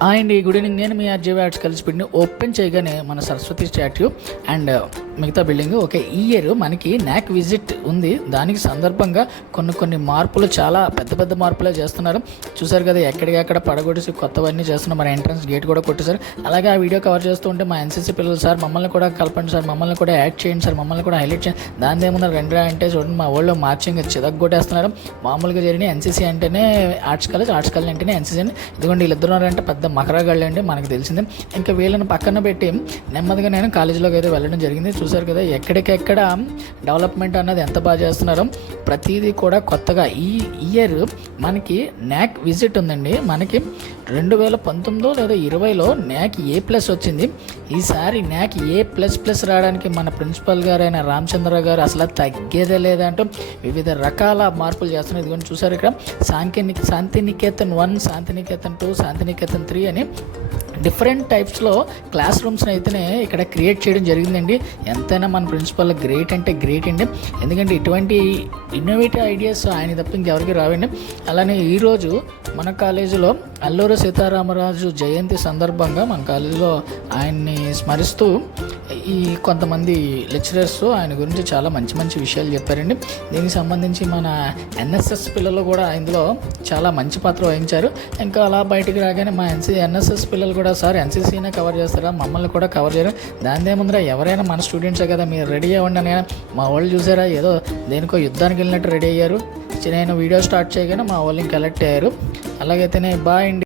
And good evening. నేను మీ RJ arts కలిసి పెట్టిన ఓపెన్ చేయగానే మన సరస్వతి స్టాట్యూ అండ్ మిగతా బిల్డింగ్ ఓకే. ఈ ఇయర్ మనకి నాక్ విజిట్ ఉంది. దానికి సందర్భంగా కొన్ని మార్పులు, చాలా పెద్ద మార్పులే చేస్తున్నారు. చూసారు కదా, ఎక్కడికక్కడ పడగొట్టేసి కొత్తవన్నీ చేస్తున్నారు. మన ఎంట్రన్స్ గేట్ కూడా కొట్టేశారు. అలాగే ఆ వీడియో కవర్ చేస్తూ ఉంటే మా ఎన్సీసీ పిల్లలు, సార్ మమ్మల్ని కూడా కలపండి సార్, మమ్మల్ని కూడా యాడ్ చేయండి సార్, మమ్మల్ని కూడా హైలైట్ చేయండి. దాని ఏమన్నా రెండురా అంటే చూడండి, మా వాళ్ళు మార్చింగ్ చిదగొట్టేస్తున్నారు. మామూలుగా జరిగిన ఎన్సీసీ అంటేనే ఆర్ట్స్ కాలేజ్ అంటేనే ఎన్సీసీ అని. ఇదిగోండి వీళ్ళిద్దరు అంటే పెద్ద మకరాగాళ్ళు అండి, మనకు తెలిసిందే. ఇంకా వీళ్ళని పక్కన పెట్టి నెమ్మదిగా నేను కాలేజీలోకి అయితే వెళ్ళడం జరిగింది. చూసారు కదా ఎక్కడికెక్కడ డెవలప్మెంట్ అన్నది ఎంత బాగా చేస్తున్నారో. ప్రతిదీ కూడా కొత్తగా ఈ ఇయర్ మనకి నాక్ విజిట్ ఉందండి. మనకి 2019 లేదా 2020లో నాక్ A+ వచ్చింది. ఈసారి నాక్ A++ రావడానికి మన ప్రిన్సిపల్ గారు అయిన రామచంద్ర గారు అసలు తగ్గేదే లేదంటూ వివిధ రకాల మార్పులు చేస్తున్నారు. ఇదిగోండి చూసారు ఇక్కడ శాంతినికేతన్ 1, శాంతినికేతన్ 2, శాంతినికేతన్ 3 అని డిఫరెంట్ టైప్స్లో క్లాస్ రూమ్స్ని అయితేనే ఇక్కడ క్రియేట్ చేయడం జరిగిందండి. ఎంతైనా మన ప్రిన్సిపల్ గ్రేట్ అంటే గ్రేట్ అండి. ఎందుకంటే ఇటువంటి ఇన్నోవేటివ్ ఐడియాస్ ఆయన తప్ప ఇంకెవరికి రావండి. అలానే ఈరోజు మన కాలేజీలో అల్లూరి సీతారామరాజు జయంతి సందర్భంగా మన కాలేజీలో ఆయన్ని స్మరిస్తూ ఈ కొంతమంది లెక్చరర్స్ ఆయన గురించి చాలా మంచి విషయాలు చెప్పారండి. దీనికి సంబంధించి మన ఎన్ఎస్ఎస్ పిల్లలు కూడా ఇందులో చాలా మంచి పాత్ర వహించారు. ఇంకా అలా బయటికి రాగానే మా ఎన్ఎస్ఎస్ పిల్లలు కూడా, సార్ ఎన్సీసీనే కవర్ చేస్తారా, మమ్మల్ని కూడా కవర్ చేయరు, దాని ఏముందిరా, ఎవరైనా మన స్టూడెంట్సే కదా, మీరు రెడీ అవ్వండి అని. మా వాళ్ళు చూసారా, ఏదో దేనికో యుద్ధానికి వెళ్ళినట్టు రెడీ అయ్యారు. నేను వీడియో స్టార్ట్ చేయగానే మా వాళ్ళు కలెక్ట్ అయ్యారు. అలాగైతేనే బాయ్ అండి.